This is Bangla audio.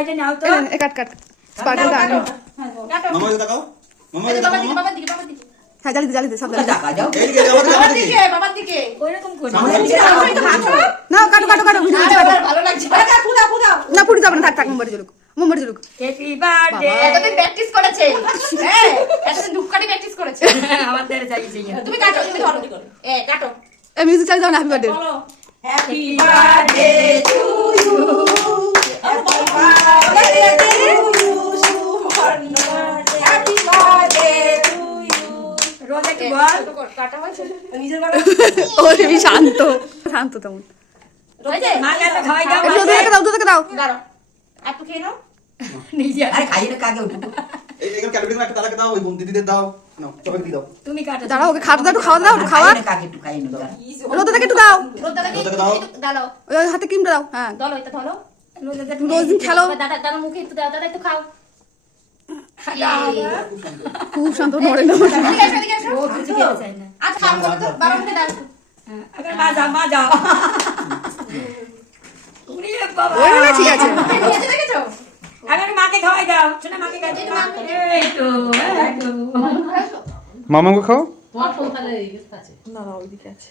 এটা নাও তো কাট কাট স্পার্কেল দাও মামা এটা তাকাও মামা এটা বাবার দিকে হ্যাঁ জ্বালিয়ে দে সব জ্বালিয়ে টাকা যাও এইদিকে বাবার দিকে ওইরকম করে না কাটো কাটো কাটো ভালো লাগছে না পুরি যাবে না থাক থাক মোমবাড়ি জ্বলুক হ্যাপি বার্থডে এতদিন প্র্যাকটিস করেছে হ্যাঁ এতদিন ধূপকাঠি প্র্যাকটিস করেছে আমাদের চাইছে তুমি কাটো তুমি ধরো কাটো এই মিউজিক চালিয়ে দাও না happy birthday happy birthday to you happy birthday to you happy birthday to you রোজ একটু বল কাটা হয়েছে নিজের বল ও হেবি শান্ত শান্ত তেমন হয়েছে মা যাতে খাওয়াই দাও দুধকে দাও দাঁড়াও একটু খেয়ে নাও নিজে আরে খাইয়ে কাকে উঠো এখানে ক্যালোরি একটা তালাকে দাও ওই বোন দিদিদের দাও নাও চকলেট দিয়ে দাও তুমি কাটো দাঁড়াও ওকে খাওয়া দাও একটু খাওয়া দাও একটু খাওয়া কাকে একটু খাইয়ে নিও রোদে থেকে একটু দাও রোদ্দাকে দাও। দাও ওই হাতে ক্রিমটা দাও হ্যাঁ ধরো এটা ধরো রোজ দিন খেলো দাদা মুখে একটু দাও দাদা একটু খাও খুব শান্ত নড়ে না এদিকে এসো, এদিকে এসো। ও কিছু খেতে চাই না আচ্ছা খাও তো 12 মিনিট দাও আগে মা যাও উনি বাবা ওই ঠিক আছে খেয়েছে দেখেছো আগে মাকে খাওয়াই দাও শোনা মাকে খাওয়াই দাও এই তো মামাকে খাও তোমার ফোন তাহলে আছে না ওইদিকে আছে